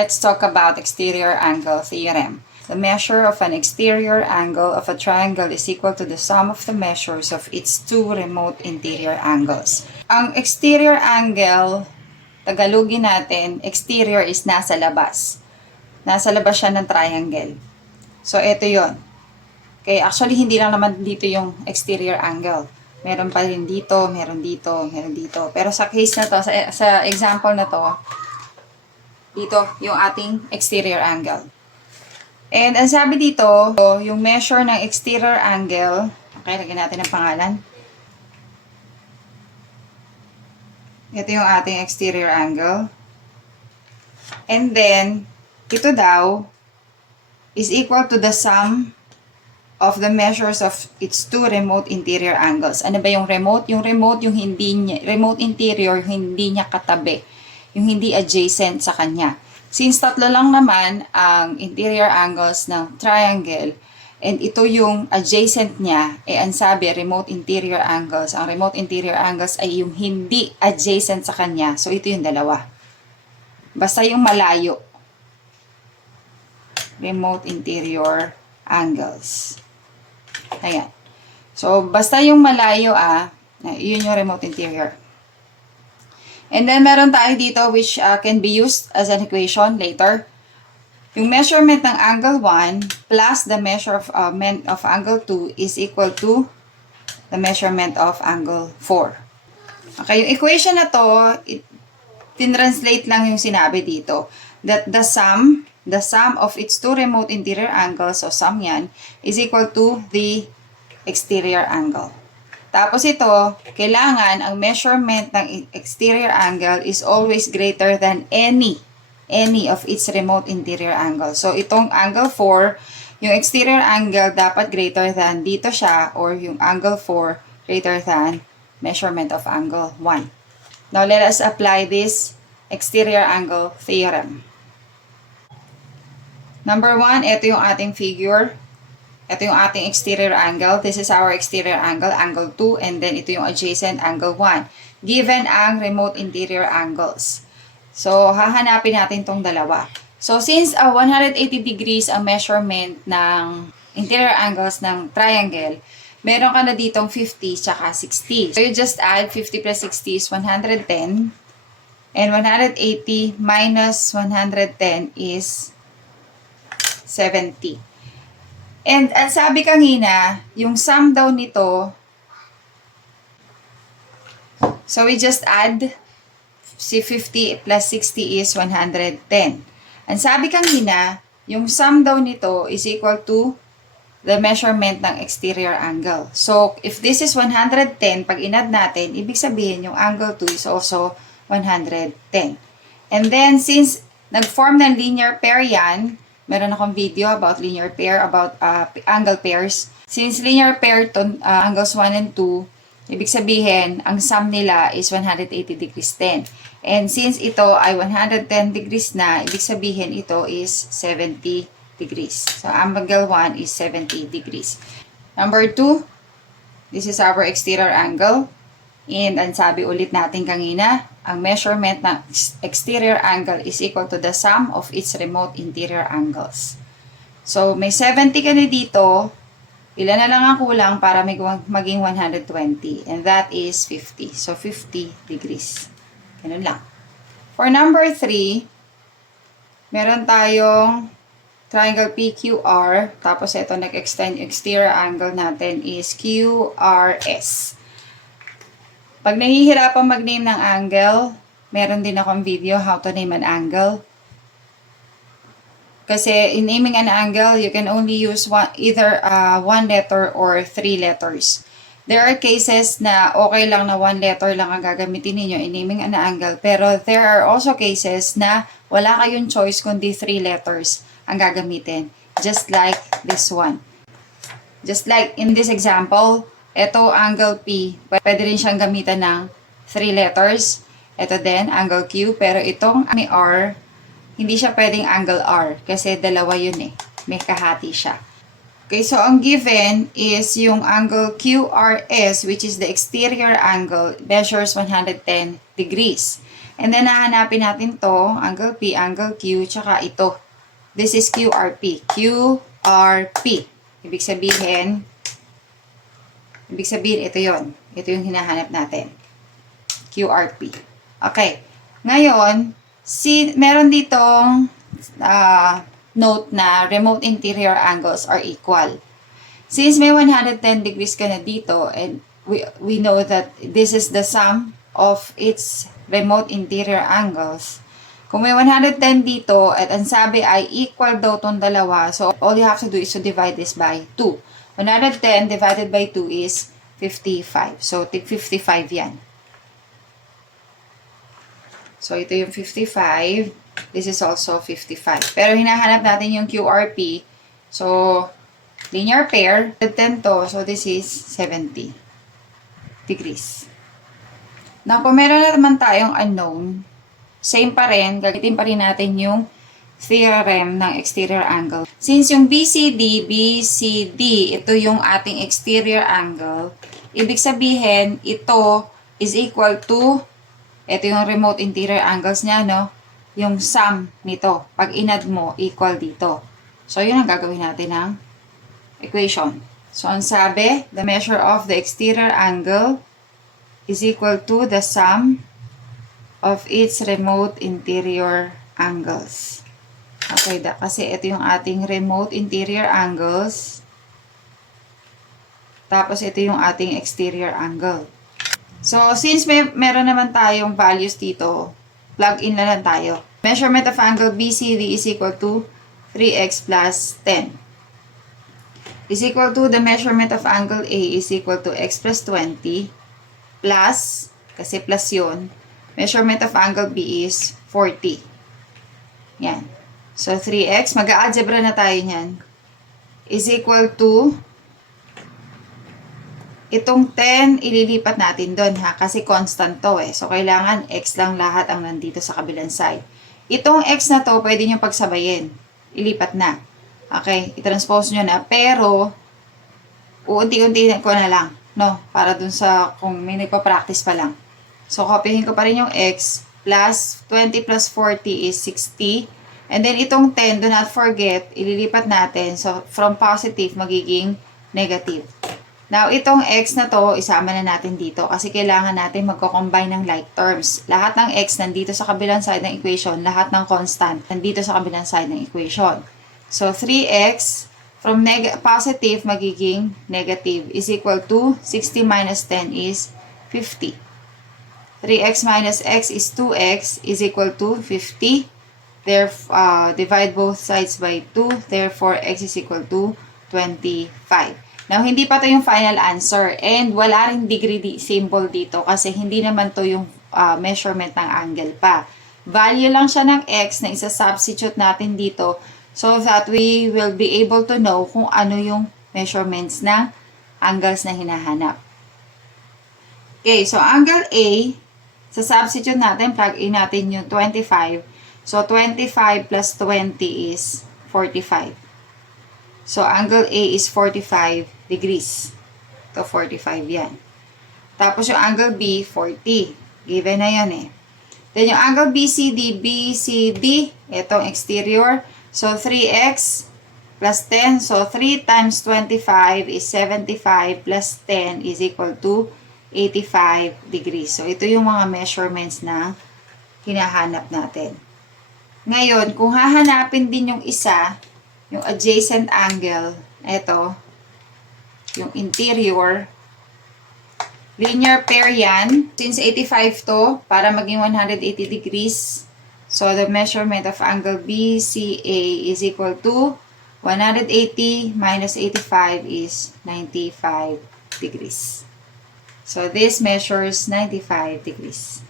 Let's talk about exterior angle theorem. The measure of an exterior angle of a triangle is equal to the sum of the measures of its two remote interior angles. Ang exterior angle, Tagalogin natin, exterior is nasa labas. Nasa labas siya ng triangle. So, ito yon. Okay, actually, hindi lang naman dito yung exterior angle. Meron pa rin dito, meron dito, meron dito. Pero sa case na to, sa example na to, dito yung ating exterior angle. And ang sabi dito, yung measure ng exterior angle, okay, lagyan natin ng pangalan. Ito yung ating exterior angle. And then, ito daw is equal to the sum of the measures of its two remote interior angles. Ano ba yung remote? Yung remote, yung hindi niya, remote interior, hindi niya katabi. Yung hindi adjacent sa kanya. Since tatlo lang naman ang interior angles ng triangle, and ito yung adjacent niya, ang sabi, remote interior angles. Ang remote interior angles ay yung hindi adjacent sa kanya. So, ito yung dalawa. Basta yung malayo. Remote interior angles. Ayan. So, basta yung malayo, yun yung remote interior. And then, meron tayo dito which can be used as an equation later. Yung measurement ng angle 1 plus the measure of angle 2 is equal to the measurement of angle 4. Okay, yung equation na to, tinranslate lang yung sinabi dito. That the sum of its two remote interior angles, so sum yan, is equal to the exterior angle. Tapos ito, kailangan ang measurement ng exterior angle is always greater than any of its remote interior angle. So itong angle 4, yung exterior angle dapat greater than dito siya, or yung angle 4 greater than measurement of angle 1. Now let us apply this exterior angle theorem. Number 1, ito yung ating figure. Ito yung ating exterior angle. This is our exterior angle, angle 2. And then ito yung adjacent, angle 1. Given ang remote interior angles. So, hahanapin natin tong dalawa. So, since 180 degrees ang measurement ng interior angles ng triangle, meron ka na ditong 50 tsaka 60. So, you just add 50 plus 60 is 110. And 180 minus 110 is 70. And ang sabi kanina, yung sum daw nito, so we just add, si 50 plus 60 is 110. Ang sabi kanina, yung sum daw nito is equal to the measurement ng exterior angle. So, if this is 110, pag inad natin, ibig sabihin yung angle 2 is also 110. And then, since nag-form ng linear pair yan, meron akong video about linear pair, about angle pairs. Since linear pair to angles 1 and 2, ibig sabihin, ang sum nila is 180 degrees 10. And since ito ay 110 degrees na, ibig sabihin ito is 70 degrees. So, angle 1 is 70 degrees. Number 2, this is our exterior angle. And ang sabi ulit natin kanina, ang measurement ng exterior angle is equal to the sum of its remote interior angles. So, may 70 ka na dito. Ilan na lang ang kulang para maging 120. And that is 50. So, 50 degrees. Ganun lang. For number 3, meron tayong triangle PQR. Tapos, ito nag-extend exterior angle natin is QRS. Pag nahihirapang mag-name ng angle, meron din akong video how to name an angle. Kasi in naming an angle, you can only use either one letter or 3 letters. There are cases na okay lang na 1 letter lang ang gagamitin ninyo in naming an angle. Pero there are also cases na wala kayong choice kundi 3 letters ang gagamitin. Just like this one. Just like in this example, ito, angle P, pwede rin siyang gamitan ng 3 letters. Ito din, angle Q. Pero itong may R, hindi siya pwedeng angle R. Kasi dalawa yun eh. May kahati siya. Okay, so ang given is yung angle QRS, which is the exterior angle, measures 110 degrees. And then, hahanapin natin to, angle P, angle Q, tsaka ito. This is QRP. QRP. Ibig sabihin, ito yon. Ito yung hinahanap natin. QRP. Okay. Ngayon, meron ditong note na remote interior angles are equal. Since may 110 degrees ka na dito, and we know that this is the sum of its remote interior angles. Kung may 110 dito, at ang sabi ay equal daw tong dalawa, so all you have to do is to divide this by 2. 110 divided by 2 is 55. So, tig 55 yan. So, ito yung 55. This is also 55. Pero hinahanap natin yung QRP. So, linear pair, 10 to, so this is 70 degrees. Now, kung meron na naman tayong unknown, same pa rin, gagamitin pa rin natin yung theorem ng exterior angle. Since yung BCD, ito yung ating exterior angle, ibig sabihin, ito is equal to, ito yung remote interior angles niya, no? Yung sum nito. Pag inad mo, equal dito. So, yun ang gagawin natin ng equation. So, ang sabi, the measure of the exterior angle is equal to the sum of its remote interior angles. Okay, kasi ito yung ating remote interior angles. Tapos, ito yung ating exterior angle. So, since meron naman tayong values dito, plug in na lang tayo. Measurement of angle BCD is equal to 3x plus 10. Is equal to the measurement of angle A is equal to x plus 20 plus, kasi plus yun, measurement of angle B is 40. Yan. So, 3x, mag-a-algebra na tayo niyan, is equal to, itong 10, ililipat natin doon ha, kasi constant to eh. So, kailangan x lang lahat ang nandito sa kabilang side. Itong x na to, pwede nyo pagsabayin. Ilipat na. Okay, i-transpose nyo na. Pero, uunti-unti ko na lang. No? Para dun sa, kung may nagpa-practice pa lang. So, copyhin ko pa rin yung x. Plus, 20 plus 40 is 60. And then, itong 10, do not forget, ililipat natin. So, from positive, magiging negative. Now, itong x na to, isama na natin dito. Kasi kailangan natin magko-combine ng like terms. Lahat ng x nandito sa kabilang side ng equation. Lahat ng constant nandito sa kabilang side ng equation. So, 3x from positive magiging negative is equal to 60 minus 10 is 50. 3x minus x is 2x is equal to 50. Therefore, divide both sides by 2. Therefore, x is equal to 25. Now, hindi pa to yung final answer. And wala rin degree symbol dito kasi hindi naman to yung measurement ng angle pa. Value lang siya ng x na isa-substitute natin dito so that we will be able to know kung ano yung measurements ng angles na hinahanap. Okay, so angle A, sa substitute natin, plug in natin yung 25. So, 25 plus 20 is 45. So, angle A is 45 degrees. So, 45 yan. Tapos, yung angle B, 40. Given na yan eh. Then, yung angle BCD, itong exterior. So, 3x plus 10. So, 3 times 25 is 75 plus 10 is equal to 85 degrees. So, ito yung mga measurements na hinahanap natin. Ngayon, kung hahanapin din yung isa, yung adjacent angle, ito, yung interior, linear pair yan. Since 85 to, para maging 180 degrees, so the measurement of angle BCA is equal to 180 minus 85 is 95 degrees. So this measures 95 degrees.